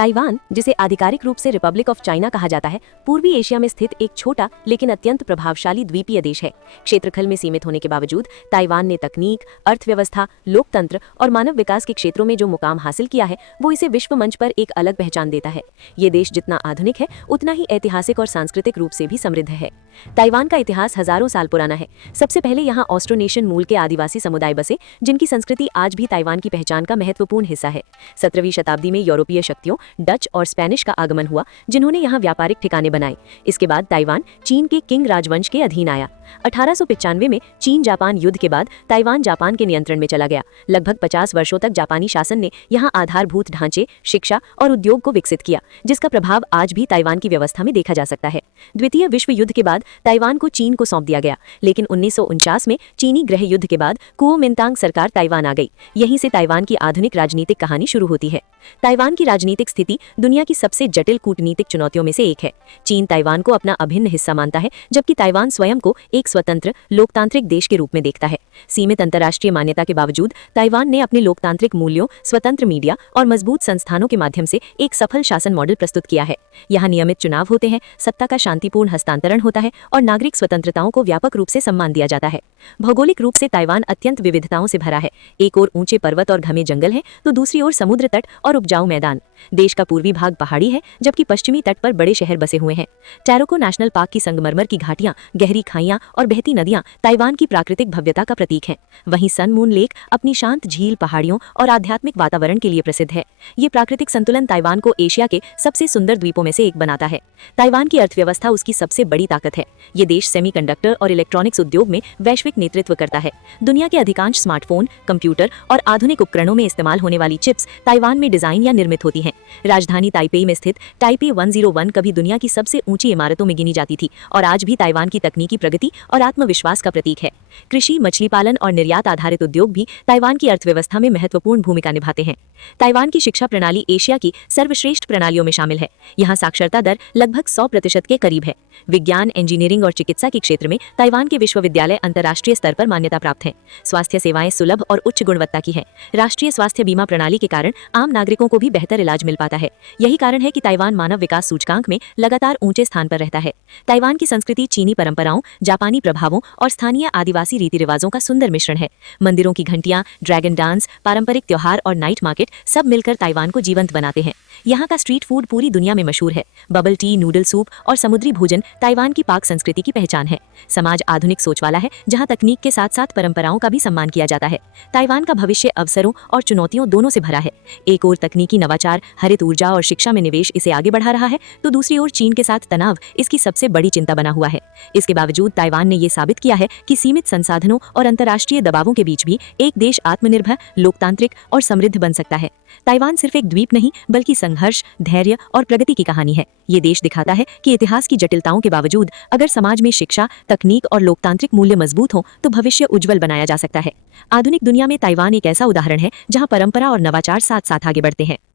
Taiwan, जिसे आधिकारिक रूप से रिपब्लिक ऑफ चाइना कहा जाता है, पूर्वी एशिया में स्थित एक छोटा लेकिन अत्यंत प्रभावशाली द्वीपीय देश है। क्षेत्रफल में सीमित होने के बावजूद ताइवान ने तकनीक, अर्थव्यवस्था, लोकतंत्र और मानव विकास के क्षेत्रों में जो मुकाम हासिल किया है, वो इसे विश्व मंच पर एक अलग पहचान देता है। ये देश जितना आधुनिक है, उतना ही ऐतिहासिक और सांस्कृतिक रूप से भी समृद्ध है। ताइवान का इतिहास हजारों साल पुराना है। सबसे पहले यहाँ ऑस्ट्रोनेशियन मूल के आदिवासी समुदाय बसे, जिनकी संस्कृति आज भी ताइवान की पहचान का महत्वपूर्ण हिस्सा है। 17वीं शताब्दी में यूरोपीय शक्तियों, डच और स्पेनिश का आगमन हुआ, जिन्होंने यहाँ व्यापारिक ठिकाने बनाए। इसके बाद ताइवान चीन के किंग राजवंश के अधीन आया। 1895 में चीन जापान युद्ध के बाद ताइवान जापान के नियंत्रण में चला गया। लगभग 50 वर्षों तक जापानी शासन ने यहाँ आधारभूत ढांचे, शिक्षा और उद्योग को विकसित किया, जिसका प्रभाव आज भी ताइवान की व्यवस्था में देखा जा सकता है। द्वितीय विश्व युद्ध के बाद ताइवान को चीन को सौंप दिया गया, लेकिन 1949 में चीनी गृह युद्ध के बाद कुओमिंतांग सरकार ताइवान आ गई। यहीं से ताइवान की आधुनिक राजनीतिक कहानी शुरू होती है। ताइवान की राजनीतिक स्थिति दुनिया की सबसे जटिल कूटनीतिक चुनौतियों में से एक है। चीन ताइवान को अपना अभिन्न हिस्सा मानता है, जबकि ताइवान स्वयं को एक स्वतंत्र लोकतांत्रिक देश के रूप में देखता है। सीमित अंतर्राष्ट्रीय मान्यता के बावजूद ताइवान ने अपने लोकतांत्रिक मूल्यों, स्वतंत्र मीडिया और मजबूत संस्थानों के माध्यम से एक सफल शासन मॉडल प्रस्तुत किया है। यहाँ नियमित चुनाव होते हैं, सत्ता का शांतिपूर्ण हस्तांतरण होता है और नागरिक स्वतंत्रताओं को व्यापक रूप से सम्मान दिया जाता है। भौगोलिक रूप से ताइवान अत्यंत विविधताओं से भरा है। एक ओर ऊंचे पर्वत और घने जंगल है, तो दूसरी ओर समुद्र तट और उपजाऊ मैदान। देश का पूर्वी भाग पहाड़ी है, जबकि पश्चिमी तट पर बड़े शहर बसे हुए हैं। टैरोको नेशनल पार्क की संगमरमर की घाटियां, गहरी खाइयां और बहती नदियां ताइवान की प्राकृतिक भव्यता का प्रतीक हैं। वहीं सन मून लेक अपनी शांत झील, पहाड़ियों और आध्यात्मिक वातावरण के लिए प्रसिद्ध है। ये प्राकृतिक संतुलन ताइवान को एशिया के सबसे सुंदर द्वीपों में से एक बनाता है। ताइवान की अर्थव्यवस्था उसकी सबसे बड़ी ताकत है। ये देश सेमीकंडक्टर और इलेक्ट्रॉनिक्स उद्योग में वैश्विक नेतृत्व करता है। दुनिया के अधिकांश स्मार्टफोन, कंप्यूटर और आधुनिक उपकरणों में इस्तेमाल होने वाली चिप्स ताइवान में डिजाइन या निर्मित होती हैं। राजधानी ताइपेई में स्थित ताइपे 101 कभी दुनिया की सबसे ऊंची इमारतों में गिनी जाती थी और आज भी ताइवान की तकनीकी प्रगति और आत्मविश्वास का प्रतीक है। कृषि, मछली पालन और निर्यात आधारित उद्योग भी ताइवान की अर्थव्यवस्था में महत्वपूर्ण भूमिका निभाते हैं। ताइवान की शिक्षा प्रणाली एशिया की सर्वश्रेष्ठ प्रणालियों में शामिल है। यहाँ साक्षरता दर लगभग 100% के करीब है। विज्ञान, इंजीनियरिंग और चिकित्सा के क्षेत्र में ताइवान के विश्वविद्यालय अंतर्राष्ट्रीय स्तर पर मान्यता प्राप्त हैं। स्वास्थ्य सेवाएं सुलभ और उच्च गुणवत्ता की हैं। राष्ट्रीय स्वास्थ्य बीमा प्रणाली के कारण आम नागरिकों को भी बेहतर इलाज मिल पाता है। यही कारण है कि ताइवान मानव विकास सूचकांक में लगातार ऊंचे स्थान पर रहता है। ताइवान की संस्कृति चीनी परंपराओं, जापानी प्रभावों और स्थानीय आदिवासी रीति रिवाजों का सुंदर मिश्रण है। मंदिरों की घंटियां, ड्रैगन डांस, पारंपरिक त्योहार और नाइट मार्केट सब मिलकर ताइवान को जीवंत बनाते हैं। यहाँ का स्ट्रीट फूड पूरी दुनिया में मशहूर है। बबल टी, नूडल सूप और समुद्री भोजन ताइवान की पाक संस्कृति की पहचान है। समाज आधुनिक सोच वाला है, जहाँ तकनीक के साथ साथ परंपराओं का भी सम्मान किया जाता है। ताइवान का भविष्य अवसरों और चुनौतियों दोनों से भरा है। एक ओर तकनीकी नवाचार, हरित ऊर्जा और शिक्षा में निवेश इसे आगे बढ़ा रहा है, तो दूसरी ओर चीन के साथ तनाव इसकी सबसे बड़ी चिंता बना हुआ है। इसके बावजूद ताइवान ने ये साबित किया है कि सीमित संसाधनों और अंतर्राष्ट्रीय दबावों के बीच भी एक देश आत्मनिर्भर, लोकतांत्रिक और समृद्ध बन सकता है। ताइवान सिर्फ एक द्वीप नहीं, बल्कि संघर्ष, धैर्य और प्रगति की कहानी है। ये देश दिखाता है कि इतिहास की जटिलताओं के बावजूद अगर समाज में शिक्षा, तकनीक और लोकतांत्रिक मूल्य मजबूत हो, तो भविष्य उज्जवल बनाया जा सकता है। आधुनिक दुनिया में ताइवान एक ऐसा उदाहरण है जहां परंपरा और नवाचार साथ साथ आगे बढ़ते हैं।